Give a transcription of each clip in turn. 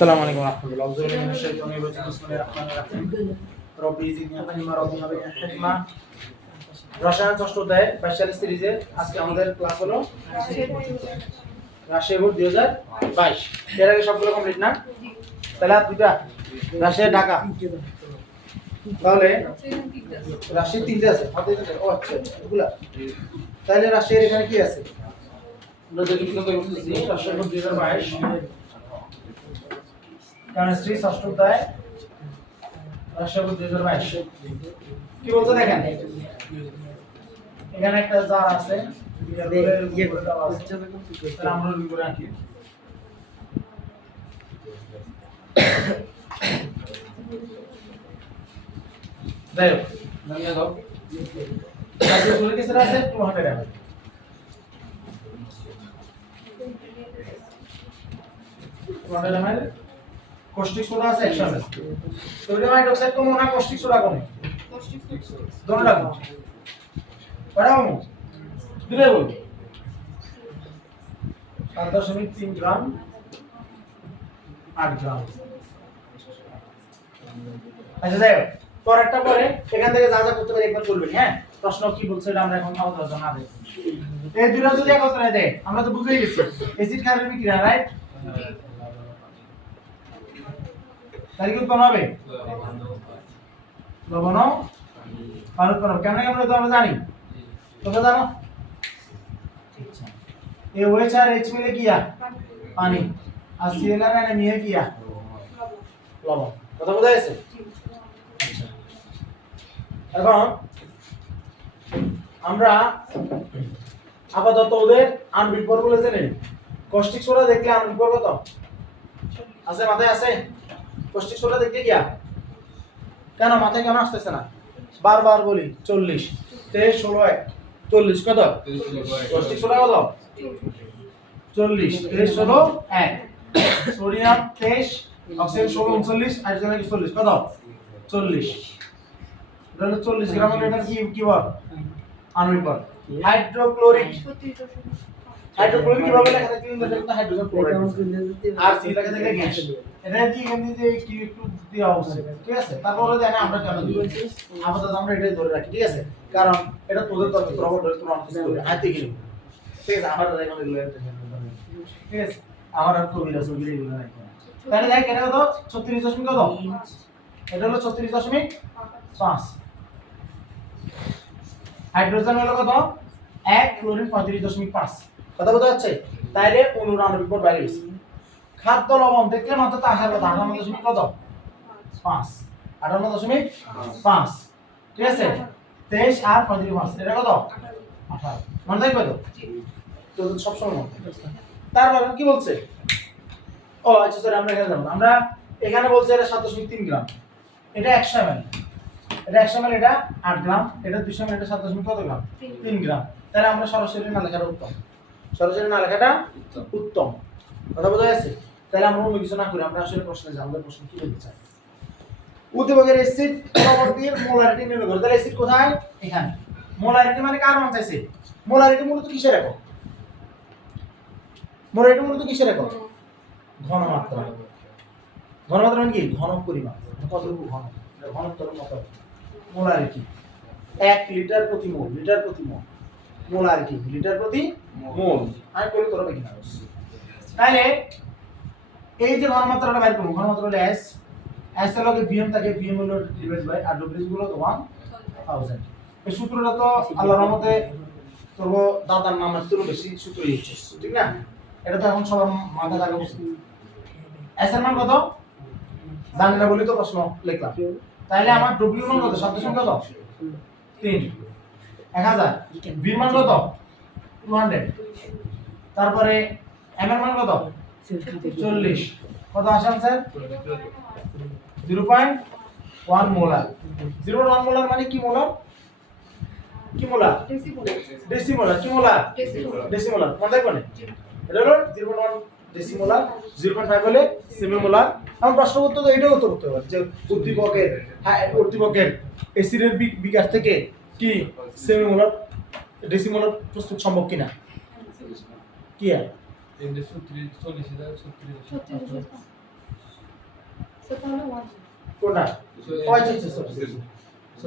আসসালামু আলাইকুম রাহমাতুল্লাহ রব্বি জিদনি ইলমা রব্বি হাবিবি হিকমা রসায়ন ষষ্ঠ অধ্যায় 42 সিরিজে আজকে আমাদের ক্লাস হলো রাশিয়া বোর্ড 2022 এর আগে সবগুলো কমপ্লিট না তাহলে আর দুইটা রাশিয়া ঢাকা তাহলে রাশিয়া তিনটে আছে হাতে ও আচ্ছা এগুলা তাহলে রাশিয়ার এখানে কি আছে আমরা দেখি কি করতেছি রাশিয়া বোর্ড 2022 কেমিস্ট্রি ষষ্ঠ অধ্যায় রাশিয়া বোর্ড 2022 কি বলতে দেখেন এখানে একটা জার আছে ইয়ে করে দেওয়া আছে তাহলে আমরা রুল করে রাখি দেখো নামিয়ে দাও তাহলে বলে কি স্যার আছে 200 ml 200 ml কস্টিক সোডা আছে 100 ml সোডিয়াম হাইড্রোক্সাইড কম না কস্টিক সোডা কম दोनों कम पढ़ा हूं दिले बोल 7.3 ग्राम 8 গ্রাম আচ্ছা দেখো পরেরটা পরে এখান থেকে যা যা করতে পারি একবার করবেন হ্যাঁ প্রশ্ন কি বলছে এটা আমরা এখন আলোচনা না দেই এই দুটো যদি একত্রে দেয় আমরা তো বুঝেই গেছি অ্যাসিড ক্ষারের বিক্রিয়া রাইট তাহলে কি উৎপন্ন হবে লবণ পানি উৎপন্ন কেন আমরা তো আমরা জানি তোমরা জানো ये OH और H मिले किया पानी और Cl और Na मिले किया লবণ কথা বোঝা গেছে আচ্ছা এখন আমরা আপাতত ওদের আণবিক ভর বলে জেনে কস্টিক সোডা দেখলে আণবিক ভর কত আছে মাথায় আছে কস্টিক সোডা দেখলে কি কেন মাথায় কেন আসতেছে না বারবার বলি 40 23 16 40 কত কস্টিক সোডা কত 40 23 16 1 সোডিয়াম 23 অক্সিজেন 16 39 হাইড্রোজেন 40 কত 40 তাহলে 40 গ্রাম এটা কি বল আণবিক ভর হাইড্রোক্লোরিক হাইড্রোক্লোরিক কিভাবে লেখা থাকে কিন্তু হাইড্রোজেন ক্লোরাইড আর সি লেখা থাকে গ্যাস এটা দিয়ে এখানে যে কি একটু দেওয়া উচিত ঠিক আছে তারপরে জানি আমরা কেন দিব আপাতত আমরা এটাই ধরে রাখি ঠিক আছে কারণ এটা তোদের তত্ত্ব প্রবল ধরে তোমরা অঙ্কিত করবে হাতে কি ঠিক আছে আমার এখন এগুলো ঠিক আছে আমার আর কবিরা ছবিরা এগুলো নাই তাহলে দেখ এটা কত 36 কত এটা হলো 36.5 হাইড্রোজেন হলো কত 1 ক্লোরিন 35.5 কথা বোঝা যাচ্ছে তাইলে অনুর আণবিক ভর বাইরে গেছে খাদ্য লবণ দেখলে মাত্র তা আসার কথা 58.5 কত 5 58.5 ঠিক আছে 23 আর 35 এটা কত 18 মনে থাকবে তো সব সময় মনে থাকবে তারপর কি বলছে ও আচ্ছা স্যার আমরা এখানে যাব আমরা এখানে বলছে এটা 7.3 গ্রাম এটা 100 ml এটা 100 ml এটা 8 গ্রাম এটা 200 ml এটা 7.3 কত গ্রাম 3 গ্রাম তাহলে আমরা সরাসরি না লেখাটা উত্তম সরাসরি না লেখাটা উত্তম কথা বোঝা গেছে তাহলে আমরা অন্য কিছু না করি আমরা আসলে প্রশ্নে যাব আমাদের প্রশ্ন কি বলতে চাই উদ্দীপকের অ্যাসিড পরবর্তীর মোলারিটি নির্ণয় করতে তাহলে অ্যাসিড কোথায় এখানে মোলারিটি মানে কার মান চাইছে মোলারিটি মূলত কিসের একক মোলারিটি মূলত কিসের একক ঘনমাত্রা ঘনমাত্রা মানে কি ঘন পরিমাণ কতটুকু ঘন ঘনত্বের মত মোলারিটি 1 লিটার প্রতি মোল লিটার প্রতি মোল মোলারিটি লিটার প্রতি মোল আমি বলি তোরা দেখি না তাহলে এই যে ঘনমাত্রাটা বাইর করব ঘনমাত্রা হলো S S এর লগে Vm থাকে Vm হলো ডিভাইড বাই আর W গুলো তো 1000 এই সূত্রটা তো আল্লাহর রহমতে তোর দাদার নামের থেকে বেশি সূত্র হচ্ছে ঠিক না এটা তো এখন সবার মাথা থাকে উচিত S এর মান কত জানি না বলি তো প্রশ্ন লিখলাম তাহলে আমার W মান কত শব্দ সংখ্যা কত 3 1000 V মান কত 200 তারপরে M এর মান কত 40 কত আসেন স্যার 0.1 মোলার 0.1 মোলার মানে কি মোলার কি মোলার ডেসিমোলার কি মোলার ডেসিমোলার মনে রাখবেন এটা হলো 0.1 ডেসিমোলার 0.5 হলে সেমিমোলার আমরা প্রশ্ন উত্তর তো এটাও উত্তর করতে পারি যে উদ্দীপকের অ্যাসিডের বিকাশ থেকে কি সেমিমোলার ডেসিমোলার প্রস্তুত সম্ভব কিনা কি কোনটা কয় হচ্ছে 36.5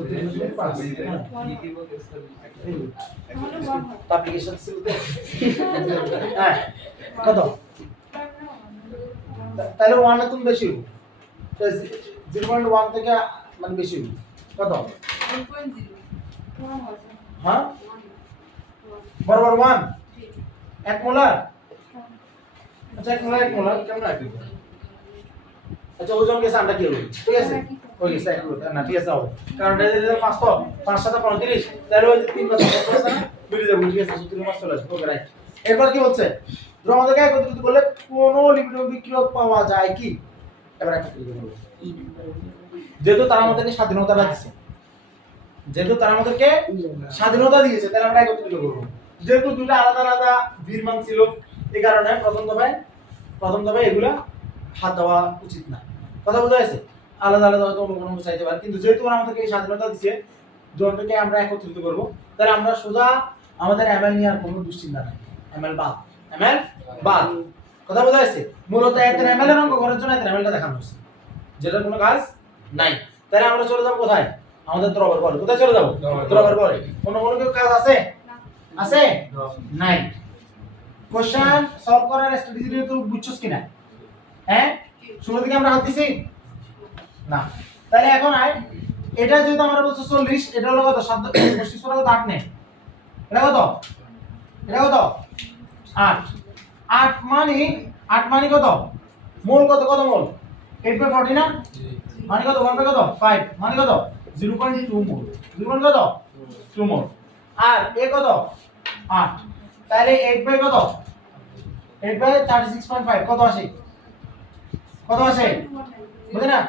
অ্যাপ্লিকেশন ছিল তো হ্যাঁ কত তাহলে 1 এ তুমি বেশি হবে 0.1 থেকে মানে বেশি হবে কত 1.0 হ্যাঁ বরাবর 1 1 মোলার আচ্ছা 1 মোলার কেমন আছে আচ্ছা ওজন কেসে আমরা কি হবে ঠিক আছে ওই গেছে 1 মোলার না ঠিক আছে হবে কারণ এটা যদি 5 তো 5 7 35 তাহলে ওই 3 পাঁচ আছে না মিলে যাবে ঠিক আছে 70 মাস চলে আসবে ওকে রাইট এরপর কি হচ্ছে ধরো আমাদেরকে একত্রিত করলে কোন লিমিট বিক্রিয়ক পাওয়া যায় কি এবার একত্রিত করব যেহেতু তারা আমাদেরকে স্বাধীনতা দিয়েছে তাহলে আমরা একত্রিত করব যেহেতু দুটো আলাদা আলাদা ভির মান ছিল এই কারণে প্রথম দফায় এগুলা হাত দেওয়া উচিত না কথা বোঝা গেছে আলাদা আলাদা হয়তো অন্য কোনো চাইতে পারে কিন্তু যেহেতু ওরা আমাদেরকে এই স্বাধীনতা দিয়েছে দুটোকে আমরা একত্রিত করব তাহলে আমরা সোজা আমাদের এমএল নিয়ে আর কোনো দুশ্চিন্তা নাই এমএল বাদ কথা বোঝা গেছে মূলত এর এমএল এর অঙ্ক করার জন্য এর এমএলটা দেখানো হয়েছে যেটা কোনো কাজ নাই তাহলে আমরা চলে যাব কোথায় আমাদের দ্রবর বলে কোথায় চলে যাব দ্রবর বলে কোনো কি কাজ আছে নাই কোশ্চেন সলভ করার স্ট্র্যাটেজি তো বুঝছস কিনা হ্যাঁ শুরু থেকে আমরা হাত দিছি না তাহলে এখন আয় এটা যেহেতু আমরা বলছি 40 এটা হলো কত 36 কত 8 নে এটা কত 8 মানে কত মোল কত মোল 8/40 না মানে কত 1/5 মানে কত 0.2 মোল 0. কত 2 মোল আর এ কত 8 তাহলে 8 কত 8/36.5 কত আসে বুঝে না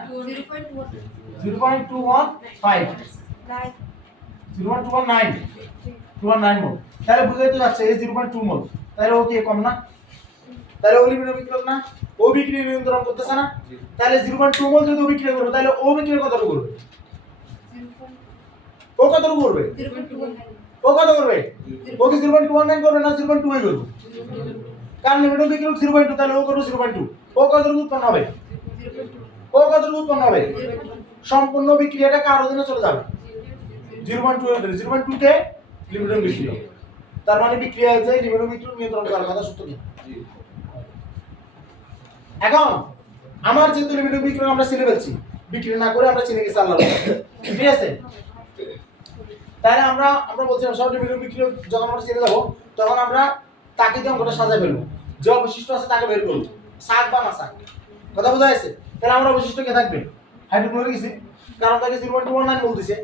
0.219 মোল তাহলে বুঝে তো যাচ্ছে এই 0.2 মোল তাহলে ও কি কম না তাহলে ও লিমিট বিক্রিয়ক না ও বিক্রিয়া নিয়ন্ত্রণ করতেছে না তাহলে 0.2 মোল যদি ও বিক্রিয়া করবে তাহলে ও বিক্রিয়া কতটুকু করবে ও কতটুকু করবে ও কি 0.219 করবে না 0.2 করবে কারণ লিমিট বিক্রিয়ক 0.2 তাহলে ও করবে 0.2 ও কতটুকু উৎপন্ন হবে সম্পূর্ণ বিক্রিয়াটা কার অধীনে চলে যাবে 0.2 কে লিমিট বিক্রিয়ক তার মানে বিক্রিয়া হচ্ছে লিমিট বিক্রিয়ক নিয়ন্ত্রণ করার কথা সত্য কি এখন আমার যেহেতু লিমিট বিক্রিয়ক আমরা চিনে ফেলছি বিক্রিয়া না করে আমরা চিনে গেছি আল্লাহ ঠিক আছে তাহলে আমরা বলছিলাম সব লিমিট বিক্রিয়ক যখন আমরা চিনে যাব তখন আমরা তাকে দিয়ে অঙ্কটা সাজায় ফেলবো যে অবশিষ্ট আছে তাকে বের করব শাক বা না শাক কথা বোঝা গেছে তাহলে আমরা অবশিষ্ট কে থাকবে হাইড্রোক্লোরিক অ্যাসিড কারণ তাকে 0.219 মোল দিছে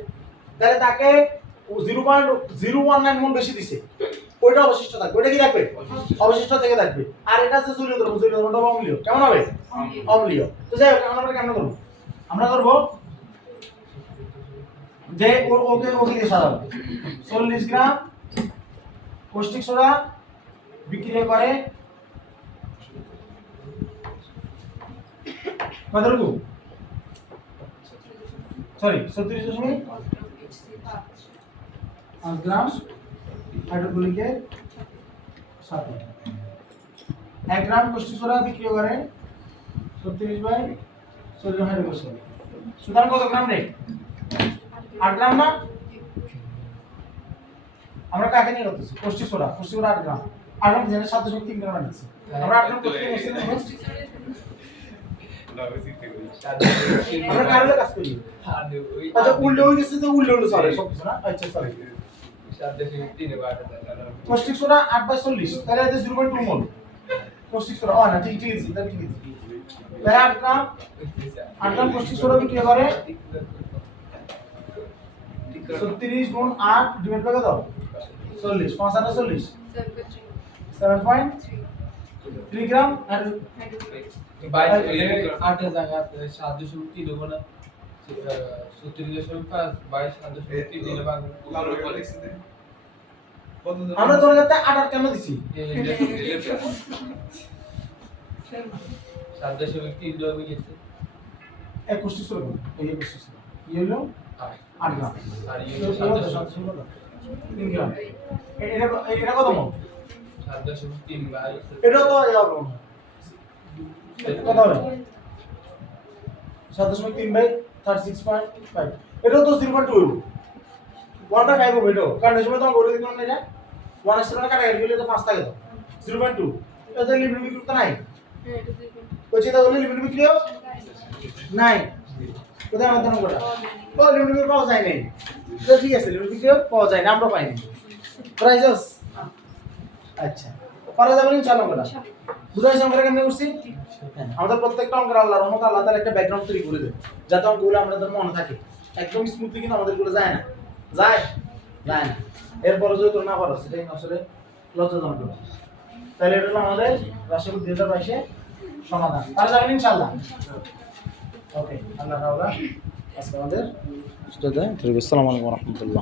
তাহলে তাকে 0.019 মোল বেশি দিছে ওইটা অবশিষ্ট থাকবে ওইটা কি থাকবে অবশিষ্ট থেকে থাকবে আর এটা হচ্ছে জলীয় দ্রবণটা অম্লীয় কেমন হবে অম্লীয় তো যাই হোক আমরা কেমন করব আমরা করব যে ওকে দিয়ে সাজাবো 40 গ্রাম কৌষ্টিক সোডা বিক্রিয়া করে কতটুকু সরি 36.5 গ্রাম হাইড্রোক্লোরিকের সাথে 1 গ্রাম কৌষ্টিক সোডা বিক্রিয়া করে 36 সোডিয়াম হাইড্রোক্সাইড সুতরাং কত গ্রাম রে 8 গ্রাম না আমরা কাকে নিয়ে করতেছি কৌষ্টিক সোডা 8 গ্রাম 8 গ্রাম জেনে 7.3 গ্রাম নিচ্ছি আমরা 8 গ্রাম করতে করছি আমরা কারণে কাজ করি আচ্ছা উল্টো হয়ে গেছে তো উল্টো চলে সব কিছু না আচ্ছা সরি কৌষ্টিক সোডা 8/40 তাহলে এটা 0.2 মোল কৌষ্টিক সোডা না ঠিক আছে এটা ঠিক আছে তাহলে 8 গ্রাম কৌষ্টিক সোডা বিক্রিয়া করে 36 গুণ 8 ডিভাইড বাই কত 40 5 আর 40 7.3 গ্রাম আর বাই 8 এর জায়গা 7.3 দেব না 37.5 বাই 7.3 দিলে ভাগ আমরা ধরে যাতে 8 কেন দিছি 7.3 দেব গেছে 21 ছিল এই 21 ছিল এই হলো 8 গ্রাম আর এই 3 গ্রাম এটা কত মোল 7.3 বাই এটা তো কত হবে 7.3/36.5 এটাও তো 0.2 ওয়ানটা খাইবো বেটো কারণ এই সময় তো বলে দিলাম না এটা 1 এর সাথে কাটাকাটি করলে তো 5 থাকে তো 0.2 এটা লিমিট বিক্রি তো নাই কইছে তা বলে লিমিট বিক্রি নাই কোথায় আমার দাম করা ও লিমিট বিক্রি পাওয়া যায় নাই তো ঠিক আছে লিমিট বিক্রি পাওয়া যায় না আমরা পাইনি প্রাইজস আচ্ছা পারা যাবে ইনশাআল্লাহ করা বুঝাইছ আমরা কেমনে করছি হ্যাঁ আমাদের প্রত্যেকটা অঙ্কের আল্লাহর রহমতে আল্লাহ তাআলা একটা ব্যাকগ্রাউন্ড তৈরি করে দেয় যাতে অঙ্কগুলো আমাদের মনে থাকে একদম স্মুথলি কিন্তু আমাদের গুলো যায় না যায় যায় না এরপরে যদি তোর না পারো সেটাই আসলে লজ্জাজনক হবে তাহলে এটা হলো আমাদের রাশিয়াল 2022 এর সমাধান পারা যাবে ইনশাআল্লাহ ওকে আল্লাহ তাআলা আজকে আমাদের আসসালামু আলাইকুম ওয়া রাহমাতুল্লাহ